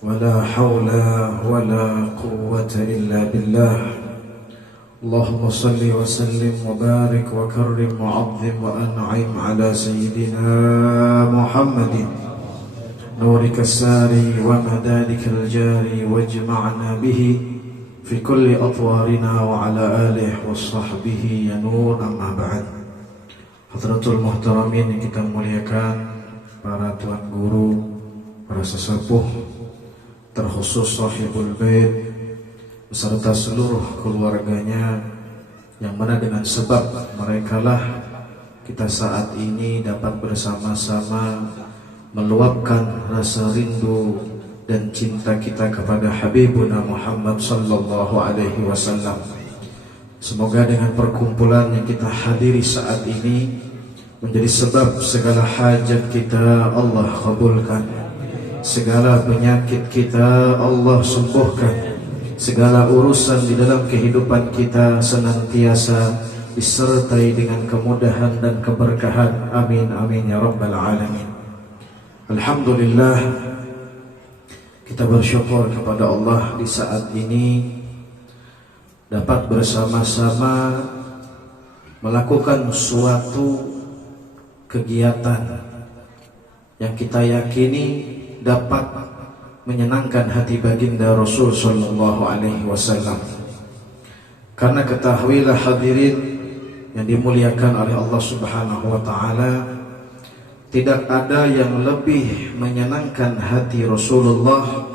ولا حول ولا قوة إلا بالله. اللهم صل وسلم وبارك وكرم وعظم وأنعم على سيدنا محمد نورك الساري ومدارك الجاري واجمعنا به في كل أطوارنا وعلى آله وصحبه ya nur. Amma ba'd. Hadratul muhtaramin yang kita muliakan, para tuan guru, para sesepuh, terkhusus sahibul bait beserta seluruh keluarganya, yang mana dengan sebab merekalah kita saat ini dapat bersama-sama meluapkan rasa rindu dan cinta kita kepada Habibuna Muhammad sallallahu alaihi wasallam. Semoga dengan perkumpulan yang kita hadiri saat ini menjadi sebab segala hajat kita Allah kabulkan, segala penyakit kita Allah sembuhkan, segala urusan di dalam kehidupan kita senantiasa disertai dengan kemudahan dan keberkahan. Amin amin ya rabbal alamin. Alhamdulillah, kita bersyukur kepada Allah di saat ini dapat bersama-sama melakukan suatu kegiatan yang kita yakini dapat menyenangkan hati baginda Rasul sallallahu alaihi wasallam. Karena ketahuilah hadirin yang dimuliakan oleh Allah Subhanahu wa taala, tidak ada yang lebih menyenangkan hati Rasulullah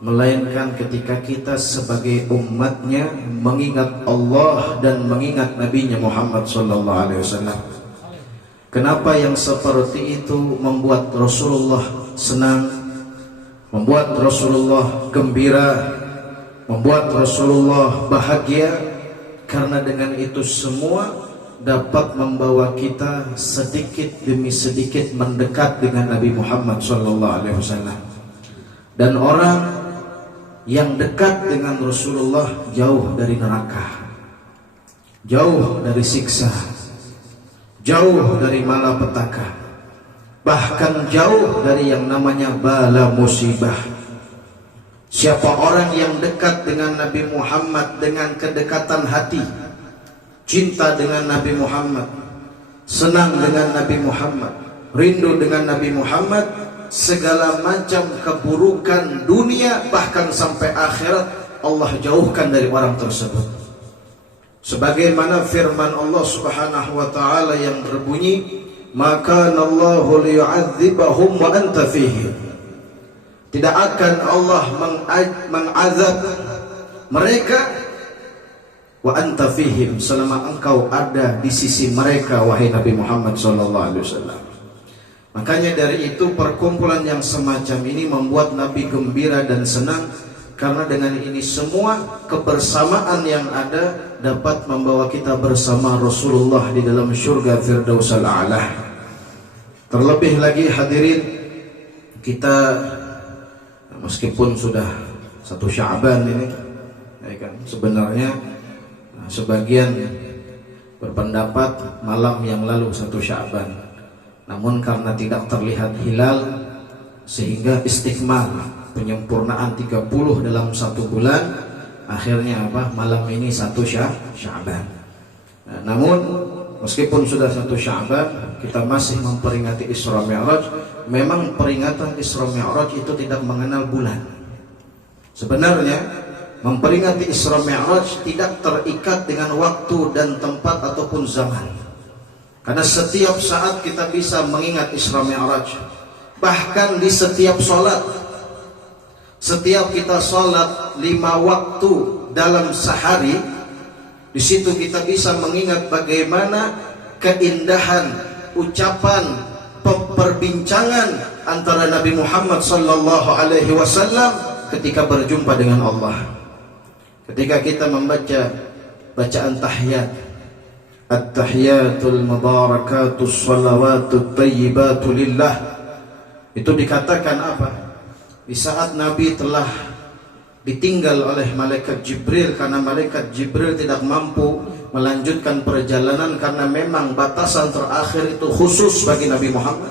melainkan ketika kita sebagai umatnya mengingat Allah dan mengingat Nabinya Muhammad sallallahu alaihi wasallam. Kenapa yang seperti itu membuat Rasulullah senang, membuat Rasulullah gembira, membuat Rasulullah bahagia? Karena dengan itu semua dapat membawa kita sedikit demi sedikit mendekat dengan Nabi Muhammad sallallahu alaihi wasallam. Dan orang yang dekat dengan Rasulullah jauh dari neraka, jauh dari siksa, jauh dari malapetaka, bahkan jauh dari yang namanya bala musibah. Siapa orang yang dekat dengan Nabi Muhammad dengan kedekatan hati, cinta dengan Nabi Muhammad, senang dengan Nabi Muhammad, rindu dengan Nabi Muhammad, segala macam keburukan dunia bahkan sampai akhirat Allah jauhkan dari orang tersebut. Sebagaimana firman Allah Subhanahu wa taala yang berbunyi, "Maka Allahu liyu'adzibahum wa anta fihim." Tidak akan Allah mengazab mereka wa anta fihim, selama engkau ada di sisi mereka wahai Nabi Muhammad sallallahu alaihi wasallam. Makanya dari itu perkumpulan yang semacam ini membuat Nabi gembira dan senang, karena dengan ini semua kebersamaan yang ada dapat membawa kita bersama Rasulullah di dalam surga Firdaus al-A'la. Terlebih lagi hadirin, kita meskipun sudah 1 Sya'ban ini, ya kan, sebenarnya sebagian berpendapat malam yang lalu 1 Sya'ban. Namun karena tidak terlihat hilal sehingga istikmal penyempurnaan 30 dalam 1 bulan, akhirnya malam ini 1 Sya'ban. Namun meskipun sudah 1 Sya'ban, kita masih memperingati Isra Mi'raj. Memang peringatan Isra Mi'raj itu tidak mengenal bulan. Sebenarnya memperingati Isra Mi'raj tidak terikat dengan waktu dan tempat ataupun zaman. Karena setiap saat kita bisa mengingat Isra Mi'raj. Bahkan di setiap sholat, setiap kita sholat 5 waktu dalam sehari, di situ kita bisa mengingat bagaimana keindahan ucapan perbincangan antara Nabi Muhammad sallallahu alaihi wasallam ketika berjumpa dengan Allah. Ketika kita membaca bacaan tahiyat, At-tahiyatul mubarakatus salawatut tayyibatu lillah, itu dikatakan apa? Di saat Nabi telah ditinggal oleh malaikat Jibril, karena malaikat Jibril tidak mampu melanjutkan perjalanan karena memang batasan terakhir itu khusus bagi Nabi Muhammad.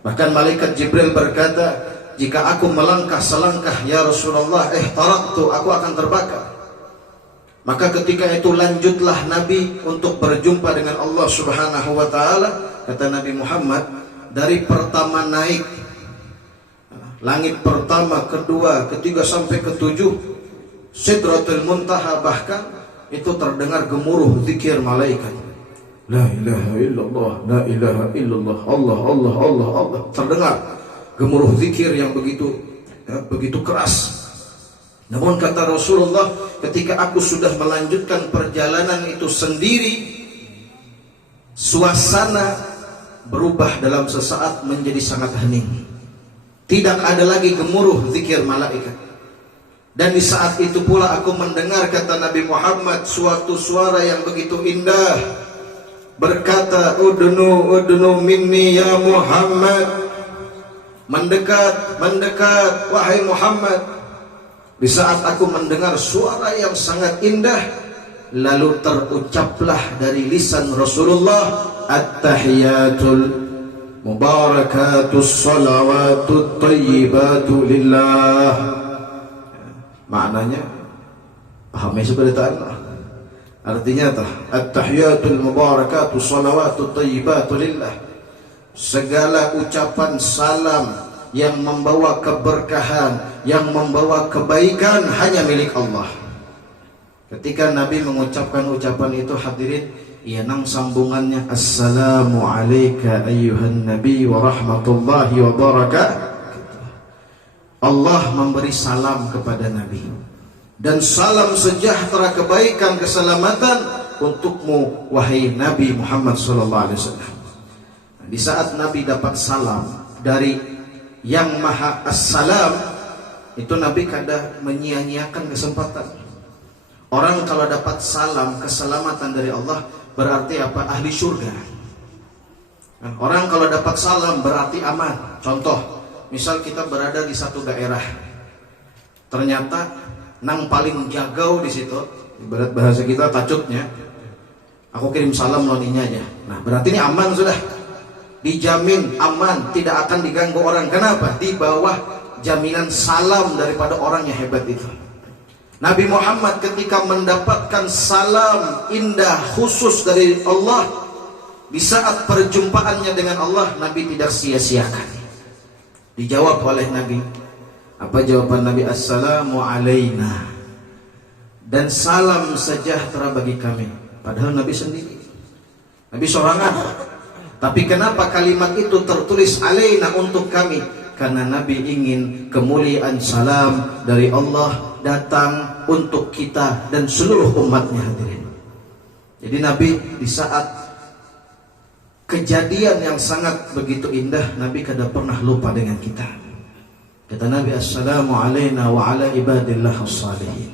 Bahkan malaikat Jibril berkata, jika aku melangkah selangkah ya Rasulullah, taraktu, aku akan terbakar. Maka ketika itu lanjutlah Nabi untuk berjumpa dengan Allah Subhanahu wa taala. Kata Nabi Muhammad, dari pertama naik langit pertama, kedua, ketiga sampai ketujuh, Sidratul Muntaha, bahkan itu terdengar gemuruh zikir malaikat. La ilaha illallah, la ilaha illallah, Allah Allah Allah Allah. Terdengar gemuruh zikir yang begitu keras. Namun kata Rasulullah, ketika aku sudah melanjutkan perjalanan itu sendiri, suasana berubah dalam sesaat menjadi sangat hening. Tidak ada lagi gemuruh zikir malaikat. Dan di saat itu pula aku mendengar, kata Nabi Muhammad, suatu suara yang begitu indah berkata, udnu udnu minni ya Muhammad. Mendekat, mendekat wahai Muhammad. Di saat aku mendengar suara yang sangat indah, lalu terucaplah dari lisan Rasulullah, at-tahiyatul mubarakatus salawatut tayyibatu lillah. Maknanya pahamnya seperti itu. Artinya at-tahiyatul mubarakatus salawatut tayyibatu lillah. Segala ucapan salam yang membawa keberkahan, yang membawa kebaikan hanya milik Allah. Ketika Nabi mengucapkan ucapan itu, hadirin, nang sambungannya, assalamu alayka ayyuhan nabi wa rahmatullahi wa barakatuh. Allah memberi salam kepada Nabi, dan salam sejahtera, kebaikan, keselamatan untukmu wahai Nabi Muhammad sallallahu alaihi wasallam. Di saat Nabi dapat salam dari Yang Maha As-Salam, itu Nabi kadang menyia-nyiakan kesempatan. Orang kalau dapat salam keselamatan dari Allah, berarti apa? Ahli surga. Orang kalau dapat salam berarti aman. Contoh, misal kita berada di satu daerah, ternyata nang paling jagau di situ, ibarat bahasa kita tacutnya, aku kirim salam loninya aja. Nah, berarti ini aman sudah. Dijamin aman, tidak akan diganggu orang. Kenapa? Di bawah jaminan salam daripada orang yang hebat itu. Nabi Muhammad ketika mendapatkan salam indah khusus dari Allah, di saat perjumpaannya dengan Allah, Nabi tidak sia-siakan. Dijawab oleh Nabi. Apa jawaban Nabi? Assalamu alaina, dan salam sejahtera bagi kami. Padahal Nabi sendiri, Nabi sorangan. Tapi kenapa kalimat itu tertulis alaina, untuk kami? Karena Nabi ingin kemuliaan salam dari Allah datang untuk kita dan seluruh umatnya, hadirin. Jadi Nabi di saat kejadian yang sangat begitu indah, Nabi kada pernah lupa dengan kita. Kata Nabi, assalamu alaina wa ala ibadillah as-salihin.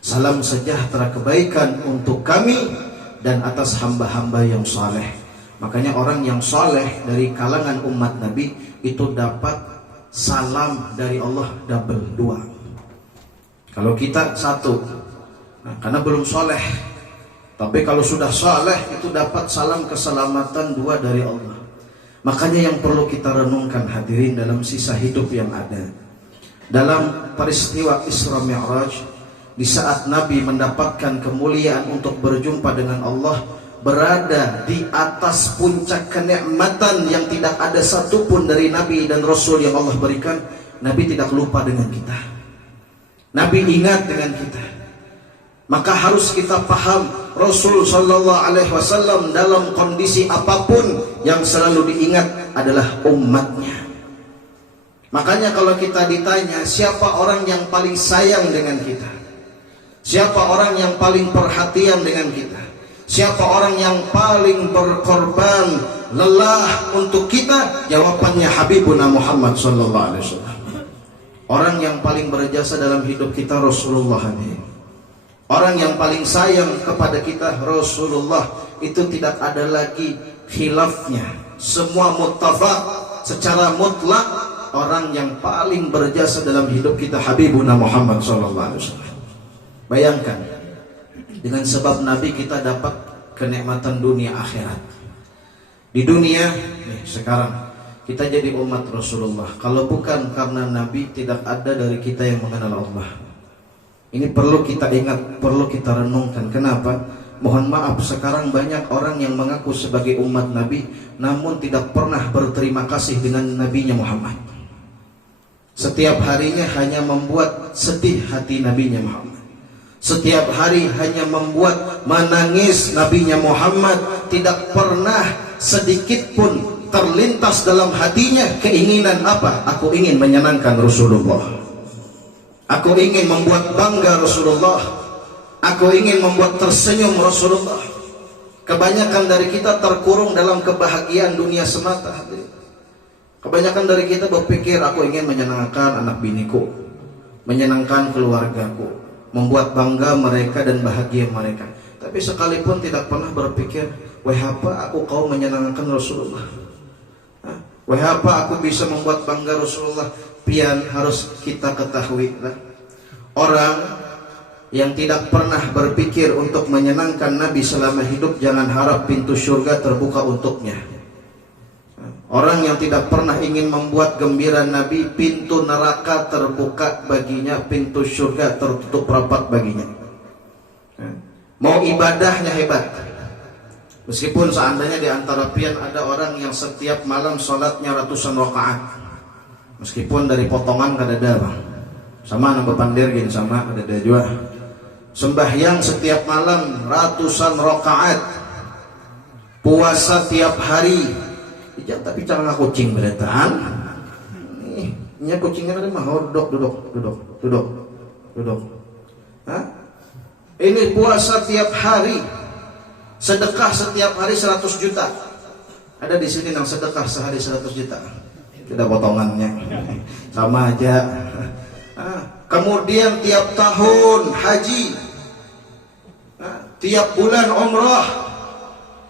Salam sejahtera kebaikan untuk kami dan atas hamba-hamba yang saleh. Makanya orang yang saleh dari kalangan umat Nabi itu dapat salam dari Allah double, 2. Kalau kita 1, karena belum saleh. Tapi kalau sudah saleh itu dapat salam keselamatan 2 dari Allah. Makanya yang perlu kita renungkan, hadirin, dalam sisa hidup yang ada, dalam peristiwa Isra Mi'raj, di saat Nabi mendapatkan kemuliaan untuk berjumpa dengan Allah, berada di atas puncak kenikmatan yang tidak ada satupun dari Nabi dan Rasul yang Allah berikan, Nabi tidak lupa dengan kita. Nabi ingat dengan kita. Maka harus kita paham, Rasul sallallahu alaihi wasallam dalam kondisi apapun yang selalu diingat adalah umatnya. Makanya kalau kita ditanya siapa orang yang paling sayang dengan kita, siapa orang yang paling perhatian dengan kita, siapa orang yang paling berkorban lelah untuk kita, jawabannya Habibuna Muhammad sallallahu alaihi wasallam. Orang yang paling berjasa dalam hidup kita Rasulullah ini. Orang yang paling sayang kepada kita Rasulullah. Itu tidak ada lagi khilafnya. Semua muttafaq secara mutlak, orang yang paling berjasa dalam hidup kita Habibuna Muhammad sallallahu alaihi wasallam. Bayangkan, dengan sebab Nabi kita dapat kenikmatan dunia akhirat. Di dunia nih sekarang kita jadi umat Rasulullah. Kalau bukan karena Nabi, tidak ada dari kita yang mengenal Allah. Ini perlu kita ingat, perlu kita renungkan. Kenapa? Mohon maaf, sekarang banyak orang yang mengaku sebagai umat Nabi, namun tidak pernah berterima kasih dengan Nabinya Muhammad. Setiap harinya hanya membuat sedih hati Nabinya Muhammad. Setiap hari hanya membuat menangis Nabinya Muhammad. Tidak pernah sedikit pun terlintas dalam hatinya keinginan apa? Aku ingin menyenangkan Rasulullah. Aku ingin membuat bangga Rasulullah. Aku ingin membuat tersenyum Rasulullah. Kebanyakan dari kita terkurung dalam kebahagiaan dunia semata. Kebanyakan dari kita berpikir, aku ingin menyenangkan anak biniku, menyenangkan keluargaku, membuat bangga mereka dan bahagia mereka. Tapi sekalipun tidak pernah berpikir, wahai apa aku kau menyenangkan Rasulullah? Wahai apa aku bisa membuat bangga Rasulullah? Pian harus kita ketahui, orang yang tidak pernah berpikir untuk menyenangkan Nabi selama hidup, jangan harap pintu surga terbuka untuknya. Orang yang tidak pernah ingin membuat gembira Nabi, pintu neraka terbuka baginya, pintu surga tertutup rapat baginya. Mau ibadahnya hebat, meskipun seandainya di antara pian ada orang yang setiap malam sholatnya ratusan rakaat, meskipun dari potongan kadada bang, sama nambah pandirgin sama kadada juga. Sembahyang setiap malam ratusan rakaat, puasa tiap hari. Tapi jangan kucing beretaan. Nya kucingnya ada mah duduk. Ini puasa tiap hari, sedekah setiap hari 100 juta. Ada di sini yang sedekah sehari 100 juta. Tidak potongannya, sama aja. Kemudian tiap tahun haji, tiap bulan umrah.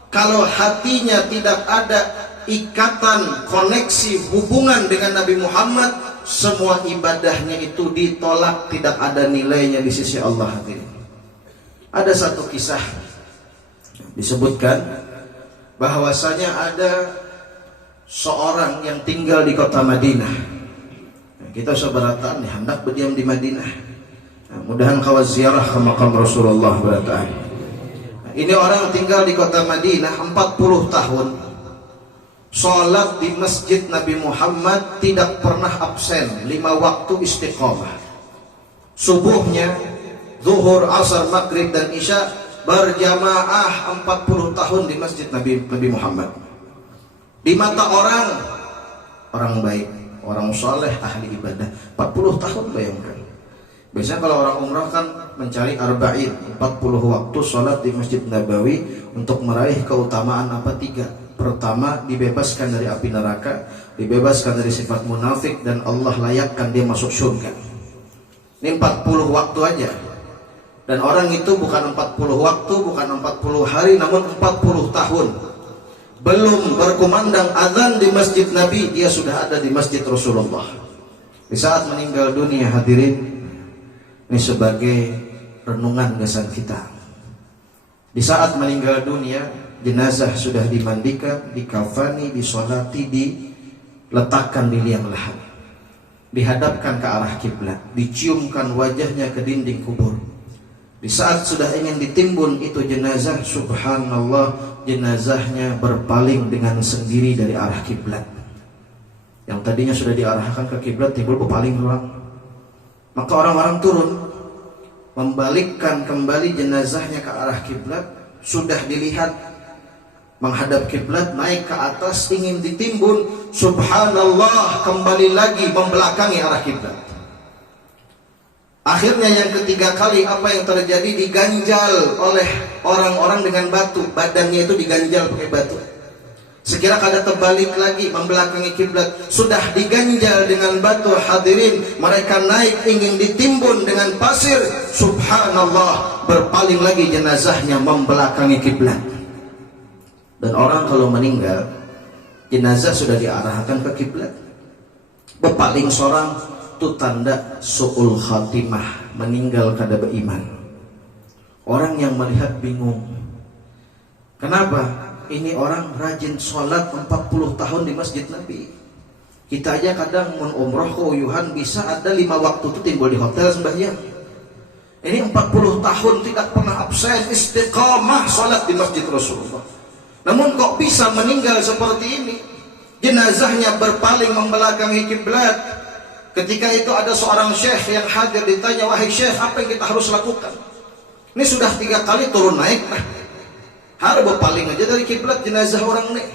Kalau hatinya tidak ada ikatan, koneksi, hubungan dengan Nabi Muhammad, semua ibadahnya itu ditolak, tidak ada nilainya di sisi Allah. Ada satu kisah disebutkan bahwasanya ada seorang yang tinggal di kota Madinah. Kita seberatan hendak berdiam di Madinah. Mudahan kawan ziarah ke makam Rasulullah berataan. Ini orang tinggal di kota Madinah 40 tahun. Sholat di masjid Nabi Muhammad tidak pernah absen, 5 waktu istiqomah. Subuhnya, zuhur, asar, maghrib dan isya berjamaah 40 tahun di masjid Nabi Muhammad. Di mata orang baik, orang soleh, ahli ibadah, 40 tahun bayangkan. Biasanya kalau orang umrah kan mencari arba'in, 40 waktu sholat di Masjid Nabawi untuk meraih keutamaan apa? 3. Pertama, dibebaskan dari api neraka, dibebaskan dari sifat munafik, dan Allah layakkan dia masuk surga. Ini 40 waktu aja. Dan orang itu bukan 40 waktu, bukan 40 hari, namun 40 tahun. Belum berkumandang azan di masjid Nabi, dia sudah ada di masjid Rasulullah. Di saat meninggal dunia, hadirin, ini sebagai renungan kesan kita. Di saat meninggal dunia, jenazah sudah dimandikan, dikafani, disolati, diletakkan di liang lahat, dihadapkan ke arah kiblat, diciumkan wajahnya ke dinding kubur. Di saat sudah ingin ditimbun itu jenazah, subhanallah, jenazahnya berpaling dengan sendiri dari arah kiblat. Yang tadinya sudah diarahkan ke kiblat, timbul berpaling orang. Maka orang-orang turun, membalikkan kembali jenazahnya ke arah kiblat. Sudah dilihat menghadap kiblat, naik ke atas ingin ditimbun, subhanallah, kembali lagi membelakangi arah kiblat. Akhirnya yang ketiga kali apa yang terjadi? Diganjal oleh orang-orang dengan batu, badannya itu diganjal pakai batu. Sekira kada terbalik lagi membelakangi kiblat, sudah diganjal dengan batu, hadirin, mereka naik ingin ditimbun dengan pasir, subhanallah, berpaling lagi jenazahnya membelakangi kiblat. Dan orang kalau meninggal, jenazah sudah diarahkan ke kiblat, berpaling seorang, itu tanda su'ul khatimah, meninggal kada beriman. Orang yang melihat bingung, kenapa? Ini orang rajin sholat 40 tahun di masjid Nabi, Kita aja kadang mun umroh ke Uyuhan bisa ada 5 waktu itu timbul di hotel sembahyang. Ini 40 tahun tidak pernah absen istiqamah salat di masjid Rasulullah. Namun kok bisa meninggal seperti ini? Jenazahnya berpaling membelakangi kiblat. Ketika itu ada seorang syekh yang hadir, ditanya, wahai syekh, apa yang kita harus lakukan? Ini sudah 3 kali turun naik, harus berpaling aja dari kiblat jenazah orang nih.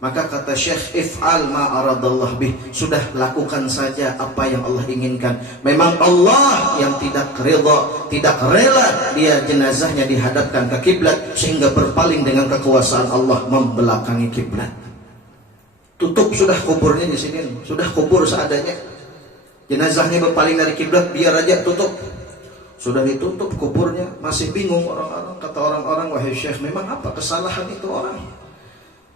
Maka kata syekh, if'al ma aradallah bih, sudah lakukan saja apa yang Allah inginkan. Memang Allah yang tidak ridha, tidak rela dia jenazahnya dihadapkan ke kiblat sehingga berpaling dengan kekuasaan Allah membelakangi kiblat. Tutup sudah kuburnya di sini, sudah kubur seadanya. Jenazahnya berpaling dari kiblat, biar aja tutup. Sudah ditutup kuburnya, masih bingung orang-orang. Kata orang-orang, wahai syekh, memang apa kesalahan itu orang?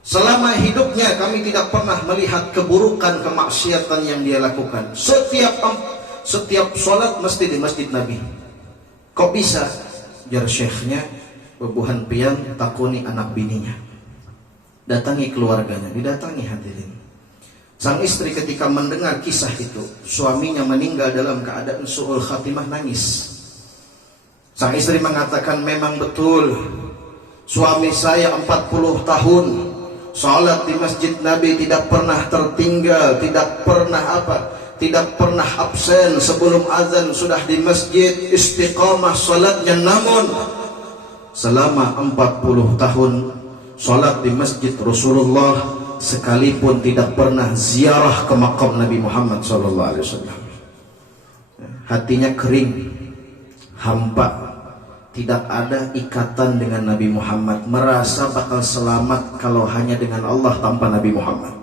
Selama hidupnya kami tidak pernah melihat keburukan, kemaksiatan yang dia lakukan. Setiap sholat mesti di masjid Nabi. Kok bisa? Jar syekhnya, bebuhan pian takuni anak bininya. Datangi keluarganya, didatangi hadirin. Sang istri ketika mendengar kisah itu, suaminya meninggal dalam keadaan su'ul khatimah, nangis. Sang istri mengatakan, memang betul suami saya 40 tahun salat di masjid Nabi tidak pernah tertinggal, tidak pernah absen. Sebelum azan sudah di masjid, istiqamah salatnya. Namun selama 40 tahun salat di masjid Rasulullah, sekalipun tidak pernah ziarah ke makam Nabi Muhammad SAW. Hatinya kering, hampa, tidak ada ikatan dengan Nabi Muhammad, merasa bakal selamat kalau hanya dengan Allah tanpa Nabi Muhammad.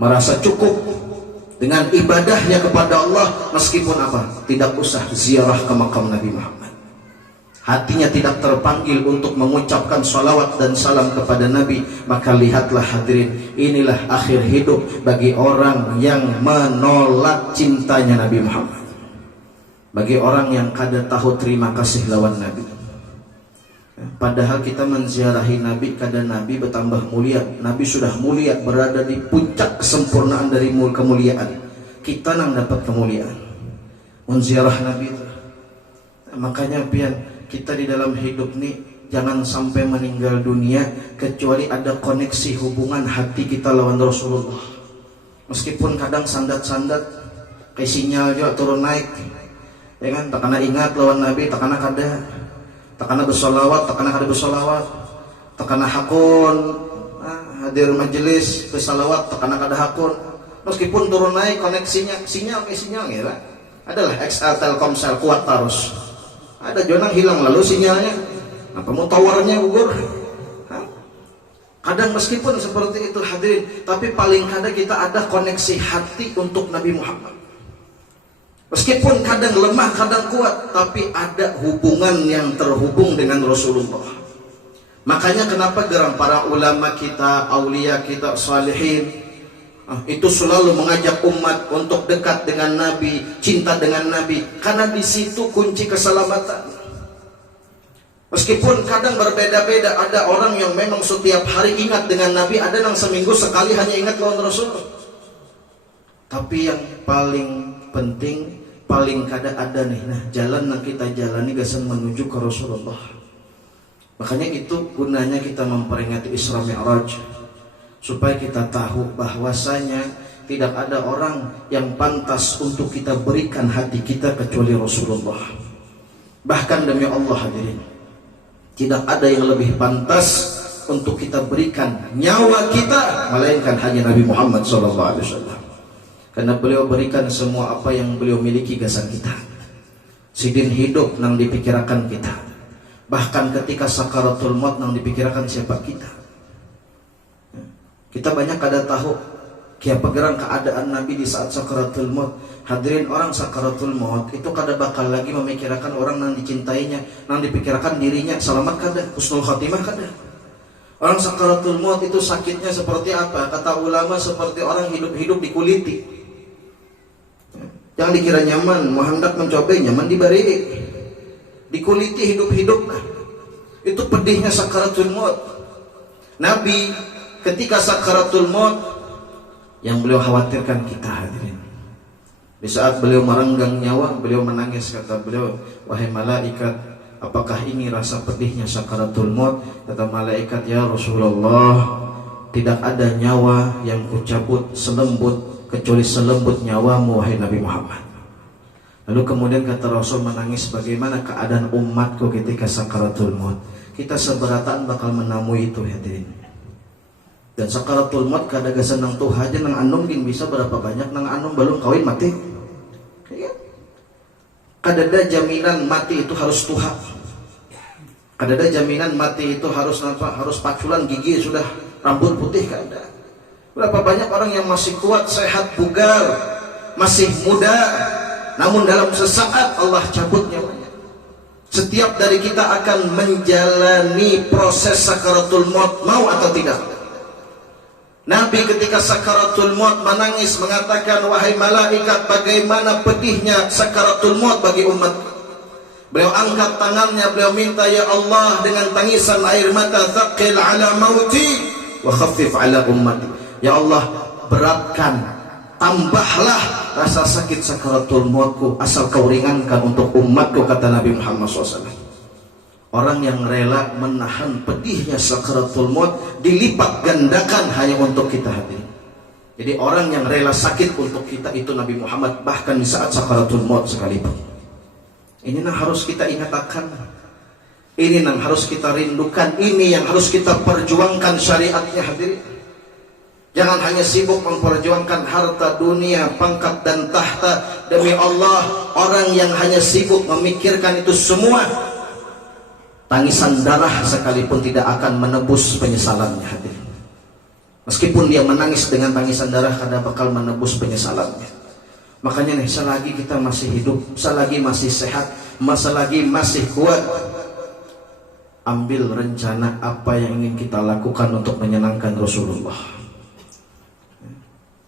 Merasa cukup dengan ibadahnya kepada Allah meskipun apa? Tidak usah ziarah ke makam Nabi Muhammad. Hatinya tidak terpanggil untuk mengucapkan salawat dan salam kepada Nabi. Maka lihatlah hadirin, inilah akhir hidup bagi orang yang menolak cintanya Nabi Muhammad. Bagi orang yang kada tahu terima kasih lawan Nabi. Padahal kita menziarahi Nabi, kada Nabi bertambah mulia. Nabi sudah mulia, berada di puncak kesempurnaan dari kemuliaan. Kita nang dapat kemuliaan menziarah Nabi itu. Makanya pian kita di dalam hidup nih jangan sampai meninggal dunia kecuali ada koneksi hubungan hati kita lawan Rasulullah. Meskipun kadang sandat-sandat kayak sinyal juga turun naik. Ya kan, tak kena ingat lawan Nabi, tak kena kada, tak kena bersolawat, tak kena kada bersolawat, tak kena hakun, hadir majelis bersolawat, tak kena kada hakun. Meskipun turun naik koneksinya, sinyal ya kan? Adalah XL Telkomsel kuat terus. Ada jonang hilang lalu sinyalnya, apa mau towernya gugur? Kadang meskipun seperti itu hadirin, tapi paling kadang kita ada koneksi hati untuk Nabi Muhammad. Meskipun kadang lemah, kadang kuat, tapi ada hubungan yang terhubung dengan Rasulullah. Makanya kenapa geram para ulama kita, aulia kita, salihin, itu selalu mengajak umat untuk dekat dengan Nabi, cinta dengan Nabi, karena di situ kunci keselamatan. Meskipun kadang berbeda-beda, ada orang yang memang setiap hari ingat dengan Nabi, ada yang seminggu sekali hanya ingat lawan Rasul. Tapi yang paling penting, paling kada ada nih, nah jalan yang kita jalani gasan menuju ke Rasulullah. Makanya itu gunanya kita memperingati Isra Mi'raj, supaya kita tahu bahwasanya tidak ada orang yang pantas untuk kita berikan hati kita kecuali Rasulullah. Bahkan demi Allah hadirin, tidak ada yang lebih pantas untuk kita berikan nyawa kita melainkan hanya Nabi Muhammad SAW. Karena beliau berikan semua apa yang beliau miliki gasan kita. Sidin hidup nang dipikirkan kita. Bahkan ketika sakaratul maut nang dipikirkan siapa kita. Kita banyak kada tahu kiapa gerang keadaan Nabi di saat sakaratul maut. Hadirin, orang sakaratul maut itu kada bakal lagi memikirkan orang nang dicintainya, nang dipikirkan dirinya selamat kada, husnul khatimah kada. Orang sakaratul maut itu sakitnya seperti apa? Kata ulama seperti orang hidup-hidup dikuliti. Jangan dikira nyaman, mau hendak mencoba nyaman dibari. Dikuliti hidup-hidup. Itu pedihnya sakaratul maut. Nabi ketika sakaratul maut, yang beliau khawatirkan kita hadirin. Di saat beliau merenggang nyawa, beliau menangis, kata beliau, wahai malaikat, apakah ini rasa pedihnya sakaratul maut? Kata malaikat, ya Rasulullah, tidak ada nyawa yang kucabut selembut kecuali selembut nyawamu wahai Nabi Muhammad. Lalu kemudian kata Rasul menangis, bagaimana keadaan umatku ketika sakaratul maut? Kita seberataan bakal menemui itu hadirin. Dan sakaratul maut kadagasan nang tuh aja nang anum gin bisa berapa banyak nang anum belum kawin mati. Ya. Kadada jaminan mati itu harus tuha. Kadada jaminan mati itu harus apa? Harus paculan gigi sudah rambut putih kada. Berapa banyak orang yang masih kuat, sehat, bugar, masih muda, namun dalam sesaat Allah cabut nyawanya. Setiap dari kita akan menjalani proses sakaratul maut, mau atau tidak. Nabi ketika sakaratul maut menangis mengatakan, wahai malaikat, bagaimana pedihnya sakaratul maut bagi umat. Beliau angkat tangannya, beliau minta, ya Allah, dengan tangisan air mata, thaqil ala mauti wa khaffif ala ummati. Ya Allah, beratkan, tambahlah rasa sakit sakaratul mautku, asal kau ringankan untuk umatku, kata Nabi Muhammad SAW. Orang yang rela menahan pedihnya sakaratul maut dilipat gandakan hanya untuk kita hadir. Jadi orang yang rela sakit untuk kita itu Nabi Muhammad, bahkan di saat sakaratul maut sekalipun. Ini yang harus kita ingatkan, ini yang harus kita rindukan, ini yang harus kita perjuangkan syariatnya hadirin. Jangan hanya sibuk memperjuangkan harta dunia, pangkat dan tahta. Demi Allah, orang yang hanya sibuk memikirkan itu semua, tangisan darah sekalipun tidak akan menebus penyesalannya hadirin. Meskipun dia menangis dengan tangisan darah, kada bakal menebus penyesalannya. Makanya nih, selagi kita masih hidup, selagi masih sehat, selagi masih kuat, ambil rencana apa yang ingin kita lakukan untuk menyenangkan Rasulullah.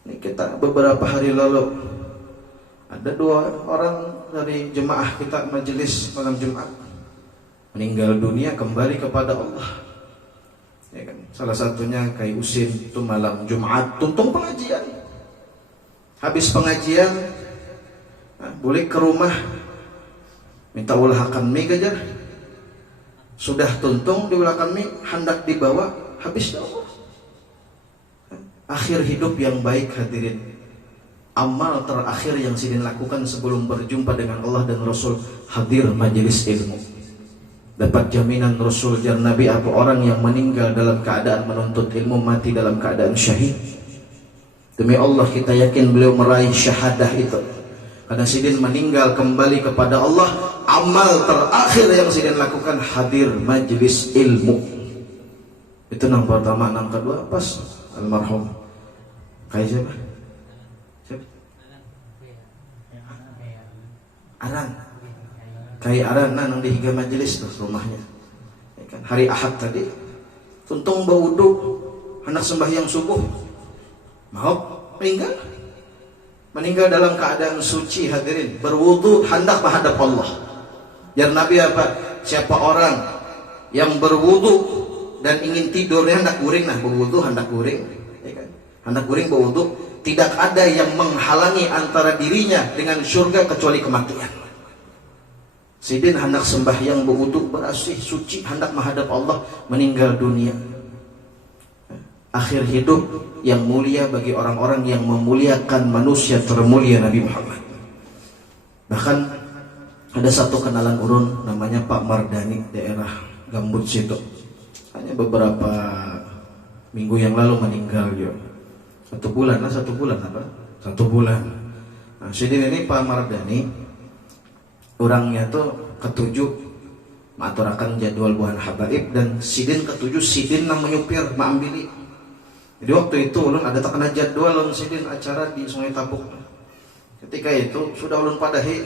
Ini kita beberapa hari lalu ada 2 orang dari jemaah kita majelis malam Jumat meninggal dunia, kembali kepada Allah. Ya kan? Salah satunya Kai Usin itu malam Jumat tuntung pengajian. Habis pengajian, boleh ke rumah minta ulahakan mie gajar. Sudah tuntung diulahakan mie, hendak dibawa, habis Allah. Akhir hidup yang baik hadirin. Amal terakhir yang sidin lakukan sebelum berjumpa dengan Allah dan Rasul, hadir majelis ilmu. Dapat jaminan Rasul jar Nabi, apa orang yang meninggal dalam keadaan menuntut ilmu mati dalam keadaan syahid. Demi Allah kita yakin beliau meraih syahadah itu. Karena sidin meninggal kembali kepada Allah, amal terakhir yang sidin lakukan hadir majelis ilmu. Itu yang pertama. Yang kedua pas almarhum Kai siapa? Siapa? Aran. Kai Aran nang di higa majelis tuh rumahnya. Ya kan? Hari Ahad tadi tuntung bawudu, hendak sembahyang subuh, mau meninggal dalam keadaan suci hadirin, berwudu hendak menghadap Allah. Jar Nabi apa? Siapa orang yang berwudu dan ingin tidurnya hendak guring, nah berwudu hendak guring, ya kan? Hendak guring berwudu, tidak ada yang menghalangi antara dirinya dengan surga kecuali kematian. Sidin hendak sembahyang berwudu bersih suci hendak menghadap Allah, meninggal dunia. Akhir hidup yang mulia bagi orang-orang yang memuliakan manusia termulia Nabi Muhammad. Bahkan ada satu kenalan urun namanya Pak Mardani, daerah Gambut situ. Hanya beberapa minggu yang lalu meninggal juga. 1 bulan apa? 1 bulan. Nah, sidin ini Pak Mardani, orangnya tuh ketujuh maturakan jadwal buhan habaib, dan sidin ketujuh sidin nang menyupir maambili. Jadi waktu itu ulun ada terkena jadwal ulun sidin acara di Sungai Tabuk. Ketika itu sudah ulun padahi,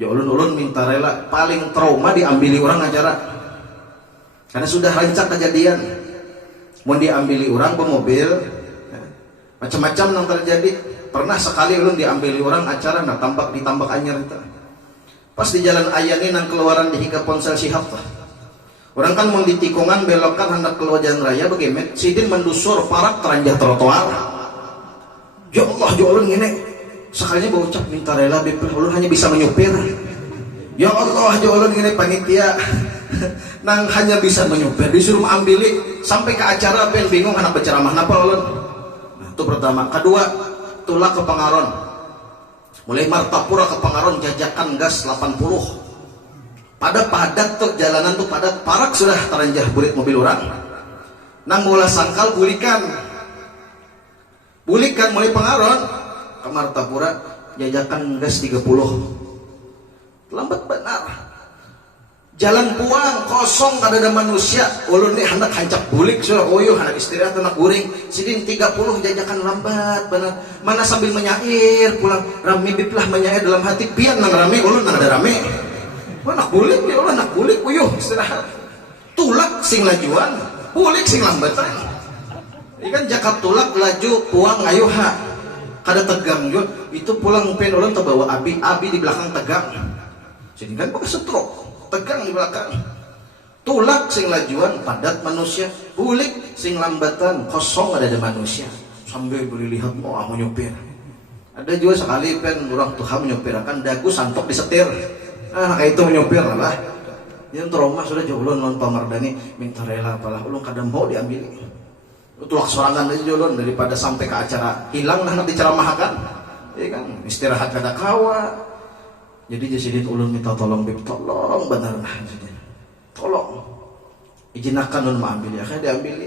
ya ulun minta rela, paling trauma diambili orang acara. Karena sudah rancak kejadian, mau diambili orang pemobil, ya, macam-macam yang terjadi. Pernah sekali ulun diambili orang acara, nah ditambak anyar itu. Pas di jalan ayani nang keluaran di hingga ponsel Sihab lah. Orang kan mau di tikungan belokkan hendak keluar jalan raya, bagaimana sidin mendusur parak teranjah trotoar. Ya Allah, ya ulun ngene. Sekalinya bawa ucap minta rela bib ulun hanya bisa menyupir. Ya Allah, ya ulun ngene panitia. Nang hanya bisa menyupir disuruh ambili sampai ke acara ben bingung anak berceramah napa ulun. Nah, itu pertama. Kedua, tulak ke Pangaron. Mulai Martapura ke Pangaron jajakan gas 80. Pada padat tuh jalanan tuh padat, parak sudah taranjah bulit mobil orang. Nang bola sangkal bulikan mulai Pangaron ke Martapura jajakan gas 30. Lambat benar. Jalan puang kosong kada ada manusia. Ulun nih hendak hancap bulik sudah oyuh hendak istirahat hendak guring. Sidin 30 jajakan lambat benar. Mana sambil menyair pulang rame biplah menyair dalam hati pian nang rame ulun nang ada rame. Mana bulik ya ulun nak bulik oyuh istirahat. Tulak sing lajuan, bulik sing lambatan. Ikan jakat tulak laju puang ayo ha. Kada tegang juga. Itu pulang pen ulun terbawa abi di belakang tegang. Jadi kan bekas stroke. Tegang di belakang. Tulak sing lajuan padat manusia, bulik sing lambatan kosong ada manusia. Sambil boleh lihat mau nyopir. Ada juga sekali pen orang Tuhan menyopirakan dagu santok disetir. Kayak itu menyopir lah. Dia trauma sudah jauh ulun non Pamardani minta rela apalah ulun kadang mau diambil. Tulak sorangan aja ulun daripada sampai ke acara hilang nah nanti ceramahkan. Ya kan istirahat kada kawa. Jadi jadi ulun minta tolong bib tolong benar nah tolong izinakan ulun ambil ya kan diambil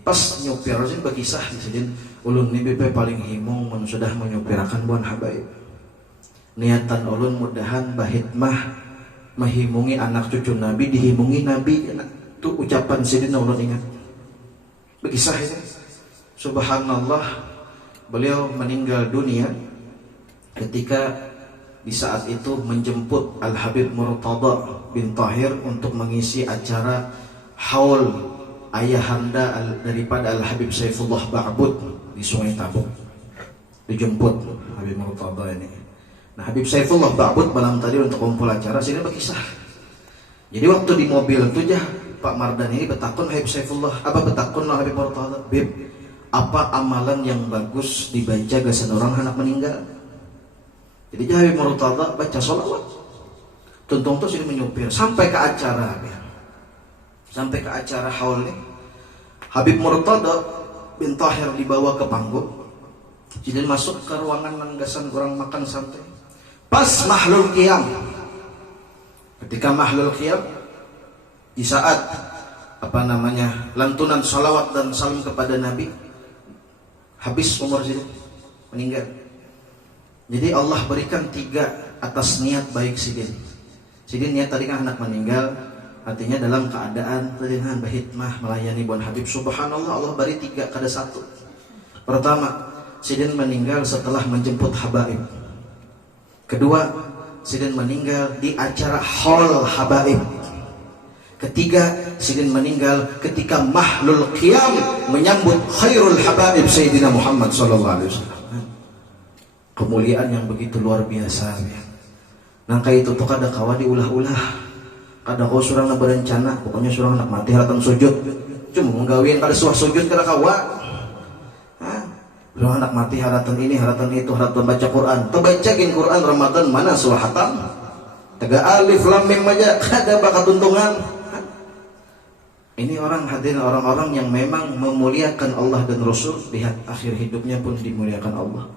pas nyopir sih berkisah jadi ulun ni bib paling himung mun sudah menyopirakan buan habaib niatan ulun mudahan bahitmah menghimungi anak cucu Nabi dihimungi Nabi itu ucapan sidina ulun ingat berkisah ini subhanallah beliau meninggal dunia ketika di saat itu menjemput Al-Habib Murtada bin Tahir untuk mengisi acara haul ayahanda daripada Al-Habib Saifullah Ba'bud di Sungai Tabuk. Dijemput Habib Murtada ini. Nah, Habib Saifullah Ba'bud malam tadi untuk kumpul acara sini berkisah. Jadi waktu di mobil itu jah Pak Mardan ini betakun Habib Saifullah, apa betakun Habib Murtada, Bib, apa amalan yang bagus dibaca gasan orang anak meninggal? Jadi Habib Murtada baca sholawat. Tuntung tuh sini menyupir sampai ke acara ya. Sampai ke acara haul nih. Habib Murtada bin Tahir dibawa ke panggung. Jadi masuk ke ruangan nanggasan orang makan santai. Pas mahlul qiyam. Ketika mahlul qiyam di saat lantunan salawat dan salam kepada Nabi habis umur sini meninggal. Jadi Allah berikan 3 atas niat baik sidin. Sidin niat tadi kan anak meninggal, artinya dalam keadaan tadi kan bahitmah melayani buan Habib. Subhanallah Allah beri 3 kada 1. Pertama, sidin meninggal setelah menjemput habaib. Kedua, sidin meninggal di acara haul habaib. Ketiga, sidin meninggal ketika mahlul qiyam menyambut khairul habaib Sayyidina Muhammad sallallahu alaihi wasallam. Kemuliaan yang begitu luar biasa ya. Nangka itu tuh kada kawa diulah-ulah. Kada kau surang nak berencana, pokoknya surang nak mati haratan sujud. Cuma menggawin kada suah sujud kada kawa. Surang nak mati haratan ini, haratan itu, haratan baca Quran. Terbacakin Quran Ramadan mana surah hatam? Tega alif lam mim aja kada bakat untungan. Ini orang-orang yang memang memuliakan Allah dan Rasul. Lihat akhir hidupnya pun dimuliakan Allah.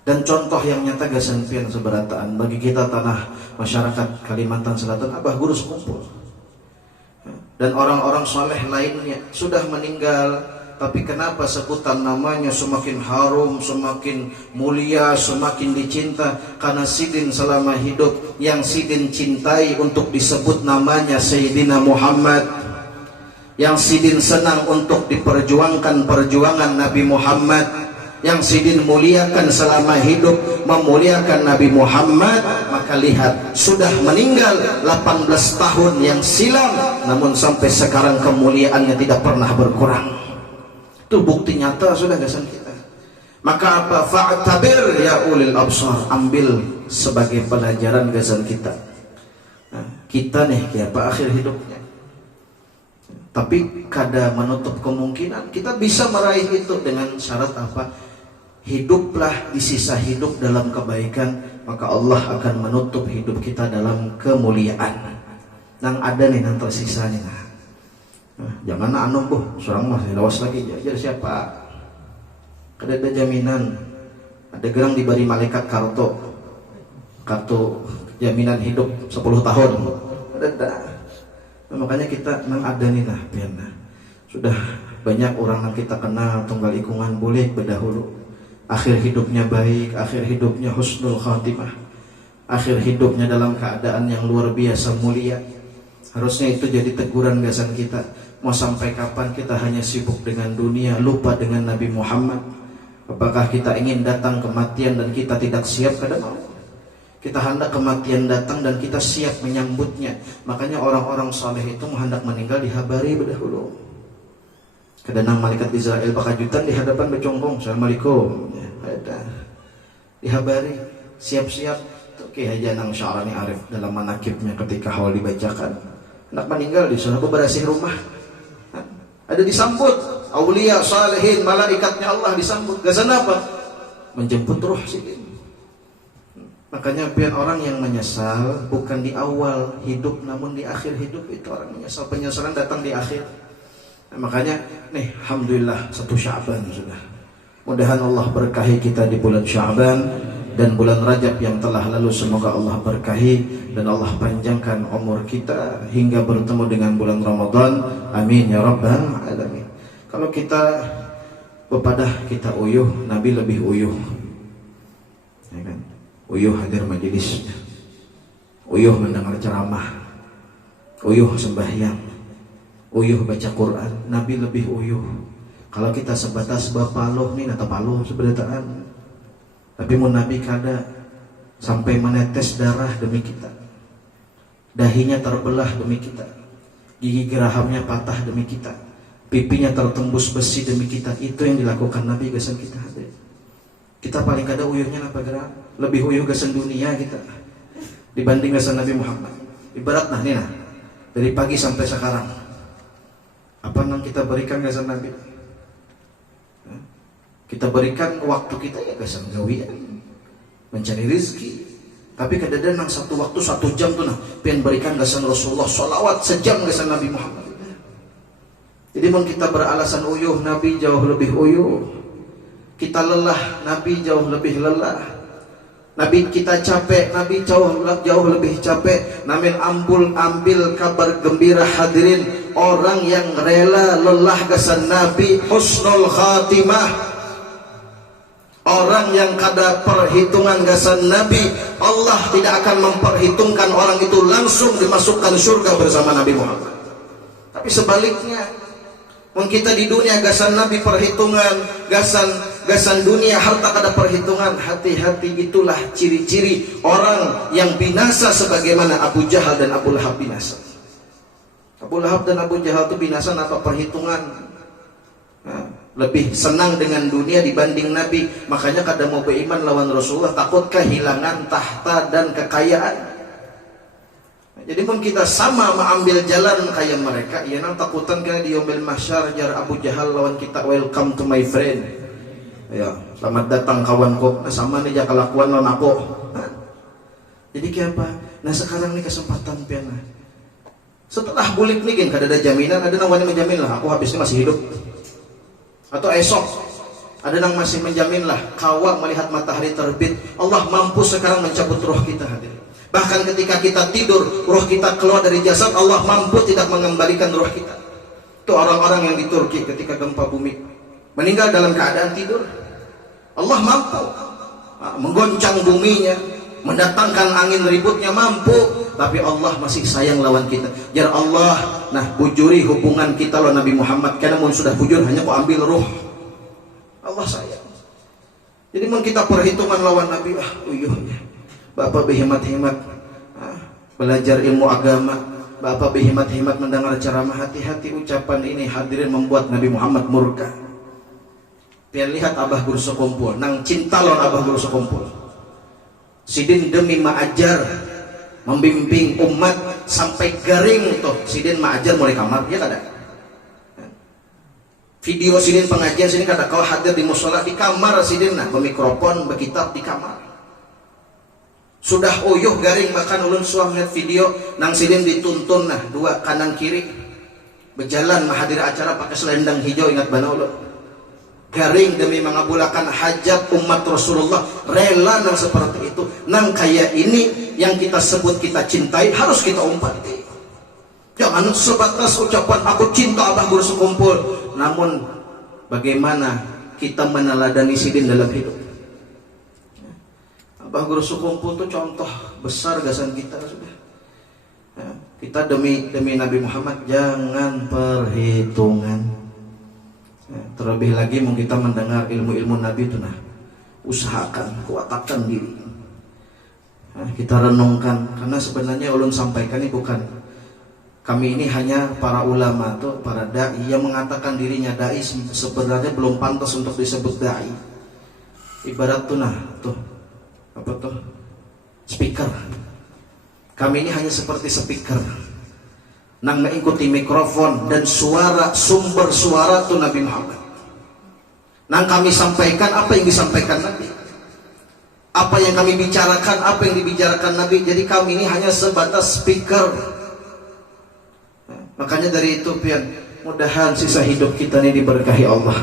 Dan contoh yang nyata gasan pian seberataan bagi kita tanah masyarakat Kalimantan Selatan abah guru sekumpul. Dan orang-orang soleh lainnya sudah meninggal, tapi kenapa sebutan namanya semakin harum, semakin mulia, semakin dicinta? Karena sidin selama hidup yang sidin cintai untuk disebut namanya Sayyidina Muhammad, yang sidin senang untuk diperjuangkan perjuangan Nabi Muhammad, yang sidin muliakan selama hidup memuliakan Nabi Muhammad. Maka lihat sudah meninggal 18 tahun yang silam, namun sampai sekarang kemuliaannya tidak pernah berkurang. Itu bukti nyata sudah gasan kita. Maka apa? Fa'tabir ya ulil absar, ambil sebagai pelajaran gasan kita. Nah, kita nih kayak apa akhir hidupnya. Tapi kada menutup kemungkinan kita bisa meraih itu dengan syarat apa? Hiduplah di sisa hidup dalam kebaikan, maka Allah akan menutup hidup kita dalam kemuliaan. Nang ada nih nang tersisa nih. Nah, jangan anu boh, seorang masih lawas lagi jajar siapa? Kada ada jaminan. Ada gerang diberi malaikat kartu jaminan hidup 10 tahun. Ada. Nah, makanya kita nang ada nih nah, biarna. Sudah banyak orang yang kita kenal tunggal ikungan boleh berdahulu. Akhir hidupnya baik, akhir hidupnya husnul khatimah. Akhir hidupnya dalam keadaan yang luar biasa mulia. Harusnya itu jadi teguran gasan kita. Mau sampai kapan kita hanya sibuk dengan dunia, lupa dengan Nabi Muhammad? Apakah kita ingin datang kematian dan kita tidak siap? Kada mau. Kita hendak kematian datang dan kita siap menyambutnya. Makanya orang-orang saleh itu hendak meninggal dihabari berdahulu. Kadang malaikat Israel pakajutan di hadapan becongkong, Assalamualaikum. Ya, ada. Dihabari, siap-siap. Oke, aja nang Syarani Arif dalam manakibnya ketika hal dibacakan. Hendak meninggal di sana bebersih rumah. Ada disambut, aulia, salihin, malaikatnya Allah disambut. Gasan apa? Menjemput ruh sidin. Makanya biar orang yang menyesal bukan di awal hidup namun di akhir hidup, itu orang menyesal. Penyesalan datang di akhir. Nah, makanya nih alhamdulillah 1 Sya'ban sudah. Mudahan Allah berkahi kita di bulan Sya'ban dan bulan Rajab yang telah lalu, semoga Allah berkahi dan Allah panjangkan umur kita hingga bertemu dengan bulan Ramadan. Amin ya rabbal alamin. Kalau kita bepadah kita uyuh, Nabi lebih uyuh. Ya kan? Uyuh hadir majelisnya, uyuh mendengar ceramah, uyuh sembahyang, uyuh baca Quran. Nabi lebih uyuh. Kalau kita sebatas bapaloh nih nata paloh seberataan, tapi mun Nabi kada sampai menetes darah demi kita, dahinya terbelah demi kita, gigi gerahamnya patah demi kita, pipinya tertembus besi demi kita. Itu yang dilakukan Nabi gasan kita hadir. Kita paling kada uyuhnya apa gerak? Lebih uyuh gasan dunia kita dibanding gasan Nabi Muhammad. Ibarat nah nih nah, dari pagi sampai sekarang apa yang kita berikan gasan Nabi? Kita berikan waktu kita ya gasan gawian, mencari rezeki. Tapi kadang-kadang nang satu waktu 1 jam tuh nah pengen berikan gasan Rasulullah, sholawat sejam gasan Nabi Muhammad. Jadi mau kita beralasan uyuh, Nabi jauh lebih uyuh. Kita lelah, Nabi jauh lebih lelah. Nabi kita capek, Nabi jauh lebih capek. Namun ambil kabar gembira hadirin, orang yang rela lelah gasan Nabi husnul khatimah, orang yang kada perhitungan gasan Nabi, Allah tidak akan memperhitungkan orang itu langsung dimasukkan surga bersama Nabi Muhammad. Tapi sebaliknya, mun kita di dunia gasan Nabi perhitungan, gasan dunia harta kada perhitungan. Hati-hati, itulah ciri-ciri orang yang binasa sebagaimana Abu Jahal dan Abu Lahab binasa. Abu Lahab dan Abu Jahal itu binasa apa? Perhitungan. Nah, lebih senang dengan dunia dibanding Nabi. Makanya kada mau beriman lawan Rasulullah, takut kehilangan tahta dan kekayaan. Jadi pun kita sama mengambil jalan kayak mereka, ya nang takutan kena di yaumil mahsyar jar Abu Jahal lawan kita, welcome to my friend. Ya, selamat datang kawanku. Nah, sama nih kelakuan lawan aku. Nah, jadi kayak apa? Nah, sekarang nih kesempatan piana. Setelah bulik nih kan kada ada jaminan, ada nang wani menjamin lah aku habisnya masih hidup. Atau esok ada nang masih menjamin lah kawak melihat matahari terbit. Allah mampu sekarang mencabut roh kita hadir. Bahkan ketika kita tidur, roh kita keluar dari jasad, Allah mampu tidak mengembalikan roh kita. Itu orang-orang yang di Turki ketika gempa bumi meninggal dalam keadaan tidur. Allah mampu menggoncang buminya, mendatangkan angin ributnya, mampu. Tapi Allah masih sayang lawan kita. Ya Allah, nah bujuri hubungan kita lawan Nabi Muhammad. Karena mun sudah bujur hanya kau ambil roh. Allah sayang. Jadi mun kita perhitungan lawan Nabi, uyuhnya. Bapak berhemat-hemat belajar ilmu agama, Bapak berhemat-hemat mendengar ceramah. Hati-hati ucapan ini hadirin membuat Nabi Muhammad murka. Pian lihat Abah Guru Sekumpul, nang cinta lawan Abah Guru Sekumpul. Sidin demi mengajar, membimbing umat sampai garing tuh. Sidin mengajar mulai kamar, ya kada? Video sidin pengajian sini kada kau hadir di musola di kamar sidin nah bermikrofon berkitab di kamar. Sudah uyuh garing bahkan ulun suah melihat video nang sidin dituntun nah dua kanan kiri berjalan menghadir acara pakai selendang hijau, ingat bana ulun. Garing demi mengabulkan hajat umat Rasulullah, rela nang seperti itu. Nang kayak ini yang kita sebut kita cintai harus kita umpati. Jangan sebatas ucapan aku cinta Abah Guru Sekumpul, namun bagaimana kita meneladani sidin dalam hidup. Abah Guru Sekumpul itu contoh besar gasan kita sudah. Kita demi Nabi Muhammad jangan perhitungan. Terlebih lagi mau kita mendengar ilmu-ilmu Nabi itu nah usahakan kuatakan diri. Kita renungkan karena sebenarnya ulun sampaikan ini bukan kami ini hanya para ulama atau para dai yang mengatakan dirinya dai sebenarnya belum pantas untuk disebut dai. Ibarat tuh nah tuh apa tuh speaker. Kami ini hanya seperti speaker nang mengikuti mikrofon dan suara sumber suara tuh Nabi Muhammad. Nang kami sampaikan apa yang disampaikan Nabi, apa yang kami bicarakan apa yang dibicarakan Nabi. Jadi kami ini hanya sebatas speaker. Makanya dari itu pian mudahan sisa hidup kita ini diberkahi Allah,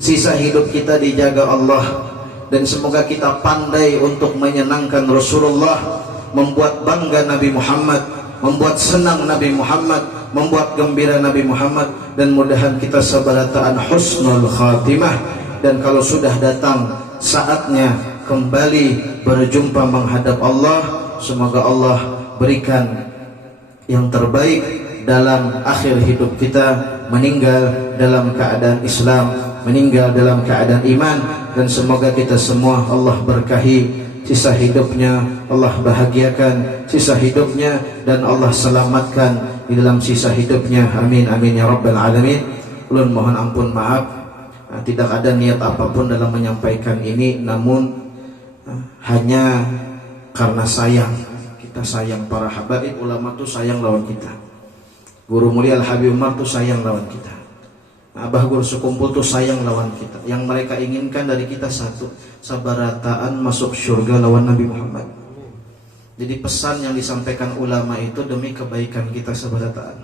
sisa hidup kita dijaga Allah, dan semoga kita pandai untuk menyenangkan Rasulullah, membuat bangga Nabi Muhammad, membuat senang Nabi Muhammad, membuat gembira Nabi Muhammad, dan mudahan kita sabarataan husnul khatimah. Dan kalau sudah datang saatnya kembali berjumpa menghadap Allah, semoga Allah berikan yang terbaik dalam akhir hidup kita, meninggal dalam keadaan Islam, meninggal dalam keadaan iman, dan semoga kita semua Allah berkahi sisa hidupnya, Allah bahagiakan sisa hidupnya, dan Allah selamatkan di dalam sisa hidupnya. Amin amin ya rabbal alamin. Ulun mohon ampun maaf, tidak ada niat apapun dalam menyampaikan ini, namun hanya karena sayang. Kita sayang para habaib, ulama tuh sayang lawan kita. Guru mulia Al-Habib Umar tuh sayang lawan kita. Abah Guru Sekumpul tuh sayang lawan kita. Yang mereka inginkan dari kita satu, sabarataan masuk surga lawan Nabi Muhammad. Jadi pesan yang disampaikan ulama itu demi kebaikan kita sabarataan.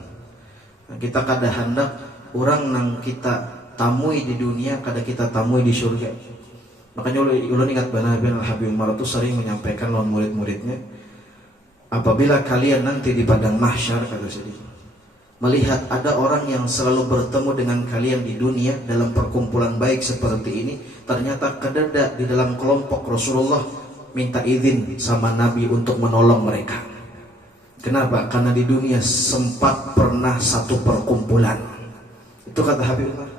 Kita kada hendak orang nang kita tamui di dunia kada kita tamui di surga. Makanya ulun ingat bana Al-Habib Umar itu sering menyampaikan lawan murid-muridnya, apabila kalian nanti di padang mahsyar, kata sedih, melihat ada orang yang selalu bertemu dengan kalian di dunia dalam perkumpulan baik seperti ini, ternyata kedada di dalam kelompok Rasulullah minta izin sama Nabi untuk menolong mereka. Kenapa? Karena di dunia sempat pernah satu perkumpulan. Itu kata Habib Umar.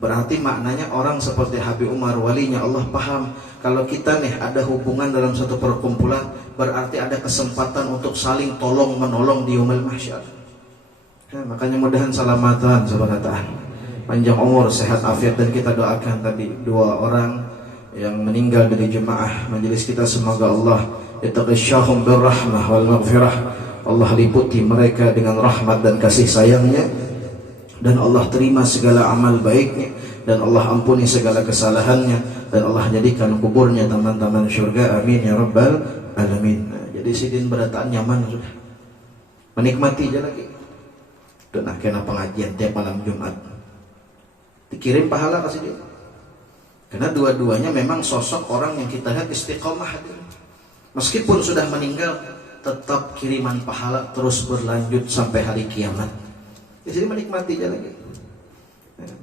Berarti maknanya orang seperti Habib Umar, walinya Allah, paham kalau kita nih ada hubungan dalam satu perkumpulan, berarti ada kesempatan untuk saling tolong menolong di yaumul mahsyar. Makanya mudahan salamatan sabarataan, panjang umur, sehat afiat, dan kita doakan tadi dua orang yang meninggal dari jemaah majelis kita, semoga Allah yataghasyahum birrahmah wal maghfirah. Allah liputi mereka dengan rahmat dan kasih sayangnya, dan Allah terima segala amal baiknya, dan Allah ampuni segala kesalahannya, dan Allah jadikan kuburnya taman-taman syurga. Amin ya rabbal alamin. Jadi sidin berataan nyaman sudah, menikmati aja lagi. Nah, kena pengajian tiap malam Jumat dikirim pahala kasih dia. Karena dua-duanya memang sosok orang yang kita lihat istiqomah hadir. Meskipun sudah meninggal, tetap kiriman pahala terus berlanjut sampai hari kiamat. Jadi menikmati aja lagi.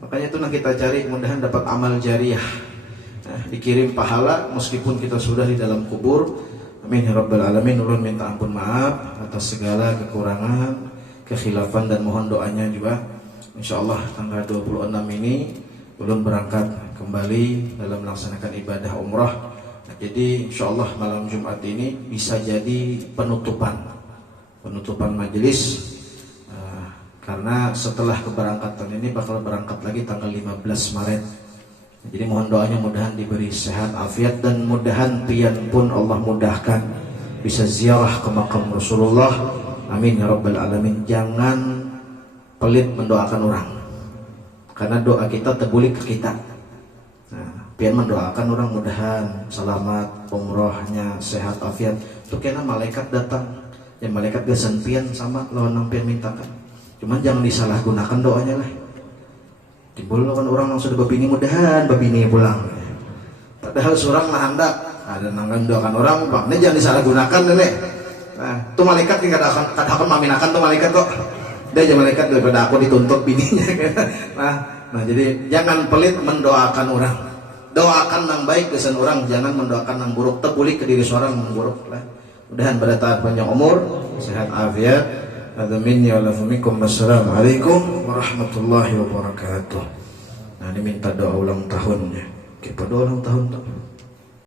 Makanya itu yang kita cari, mudahan dapat amal jariah. Dikirim pahala meskipun kita sudah di dalam kubur. Amin ya rabbal alamin. Ulun minta ampun maaf atas segala kekurangan, kekhilafan, dan mohon doanya juga. InsyaAllah tanggal 26 ini ulun berangkat kembali dalam melaksanakan ibadah umrah. Jadi InsyaAllah malam Jumat ini bisa jadi penutupan majelis, karena setelah keberangkatan ini bakal berangkat lagi tanggal 15 Maret. Jadi mohon doanya mudahan diberi sehat afiat, dan mudahan pian pun Allah mudahkan bisa ziarah ke makam Rasulullah. Amin ya rabbal alamin. Jangan pelit mendoakan orang. karena doa kita terbulik ke kita. Nah, pian mendoakan orang mudahan selamat umrohnya, sehat afiat. Tuh kena malaikat datang. Ya malaikat gesan pian sama lawan yang pian mintakan. Cuman jangan disalahgunakan doanya lah. Timbul kan orang yang sudah babini mudahan babini pulang. Padahal surang lah hendak ada nanggan doakan orang, makanya jangan disalahgunakan nenek. Nah, tuh malaikat kadang-kadang maminakan tuh malaikat kok. Dia aja malaikat daripada aku dituntut bininya. Nah, jadi jangan pelit mendoakan orang. Doakan yang baik kesan orang, jangan mendoakan yang buruk. Terpulik ke diri seorang yang buruk lah. Mudahan pada taat panjang umur, sehat afiat. Adzaminni wa lafumikum. Wassalamualaikum warahmatullahi wabarakatuh. Nah, diminta doa ulang tahunnya. Kita doa ulang tahun tuh.